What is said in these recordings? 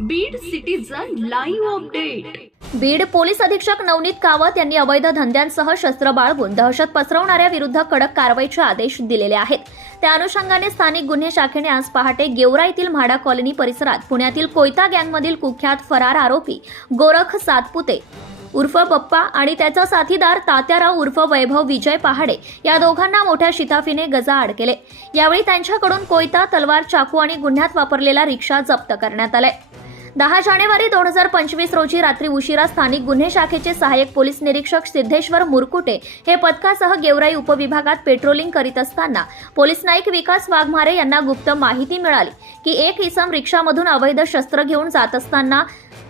Beed citizen live update Beed police अधीक्षक नवनीत कावत यांनी अवैध धंद्यांसह शस्त्र बाळगून दहशत पसरवणाऱ्या विरुद्ध कडक कारवाईचे आदेश दिलेले आहेत. त्या अनुषंगाने स्थानिक गुन्हे शाखेने आज पहाटे गेवरा येथील म्हाडा कॉलनी परिसरात पुण्यातील कोयता गँगमधील कुख्यात फरार आरोपी गोरख सातपुते उर्फ बप्पा आणि त्याचा साथीदार तात्याराव उर्फ वैभव विजय पहाडे या दोघांना मोठ्या शिताफीने गजाआड केले. यावेळी त्यांच्याकडून कोयता तलवार चाकू आणि गुन्ह्यात वापरलेला रिक्षा जप्त करण्यात आलाय. दहा जानेवारी दोन हजार पंचवीस रोजी रात्री उशिरा स्थानिक गुन्हे शाखेचे सहाय्यक पोलीस निरीक्षक सिद्धेश्वर मुरकुटे हे पथकासह गेवराई उपविभागात पेट्रोलिंग करीत असताना पोलीस नाईक विकास वाघमारे यांना गुप्त माहिती मिळाली की एक इसम रिक्षामधून अवैध शस्त्र घेऊन जात असताना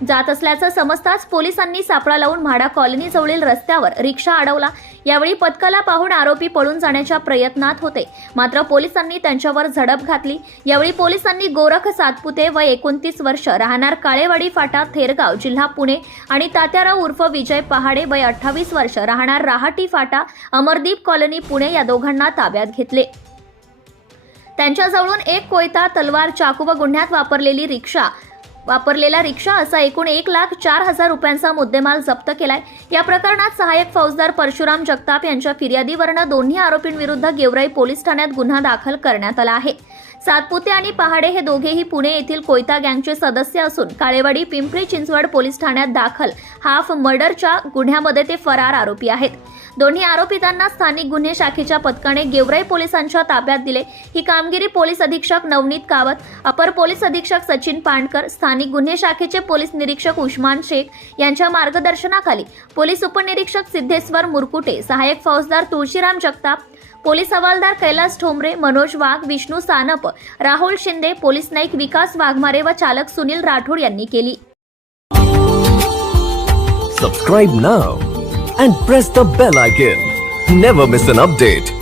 जात असल्याचं समजताच पोलिसांनी सापळा लावून म्हाडा कॉलनी जवळील रस्त्यावर रिक्षा अडवला. यावेळी पथकाला पाहून आरोपी पळून जाण्याच्या प्रयत्नात होते. मात्र पोलिसांनी त्यांच्यावर झडप घातली. यावेळी पोलिसांनी गोरख सातपुते व एकोणतीस वर्ष राहणार काळेवाडी फाटा थेरगाव जिल्हा पुणे आणि तात्याराव उर्फ विजय पहाडे वय अठ्ठावीस वर्ष राहणार राहाटी फाटा अमरदीप कॉलनी पुणे या दोघांना ताब्यात घेतले. त्यांच्याजवळून एक कोयता तलवार चाकू व गुन्ह्यात वापरलेली रिक्षा वापरलेला रिक्षा असा एकूण एक लाख चार हजार रुपयांचा मुद्देमाल जप्त केलाय. या प्रकरणात सहाय्यक फौजदार परशुराम जगताप यांच्या फिर्यादीवरनं दोन्ही आरोपींविरुद्ध गेवराई पोलीस ठाण्यात गुन्हा दाखल करण्यात आला आहे. सातपुते आणि पहाडे हे दोघेही पुणे येथील कोयता गँगचे सदस्य असून काळेवाडी पिंपरी चिंचवड पोलीस ठाण्यात दाखल हाफ मर्डरच्या गुन्ह्यामध्ये ते फरार आरोपी आहेत. दोन्ही आरोपितांना स्थानिक गुन्हे शाखेच्या पथकाने गेवराई पोलिसांच्या ताब्यात दिले. ही कामगिरी पोलीस अधीक्षक नवनीत कावत अपर पोलीस अधीक्षक सचिन पांडकर स्थानिक गुन्हे शाखेचे पोलीस निरीक्षक उस्मान शेख यांच्या मार्गदर्शनाखाली पोलीस उपनिरीक्षक सिद्धेश्वर मुरकुटे सहाय्यक फौजदार तुळशीराम जगताप पोलीस हवालदार कैलास ठोंबरे मनोज वाघ विष्णू सानप राहुल शिंदे पोलीस नाईक विकास वाघमारे व चालक सुनील राठोड यांनी केली. Subscribe now and press the bell icon never miss an update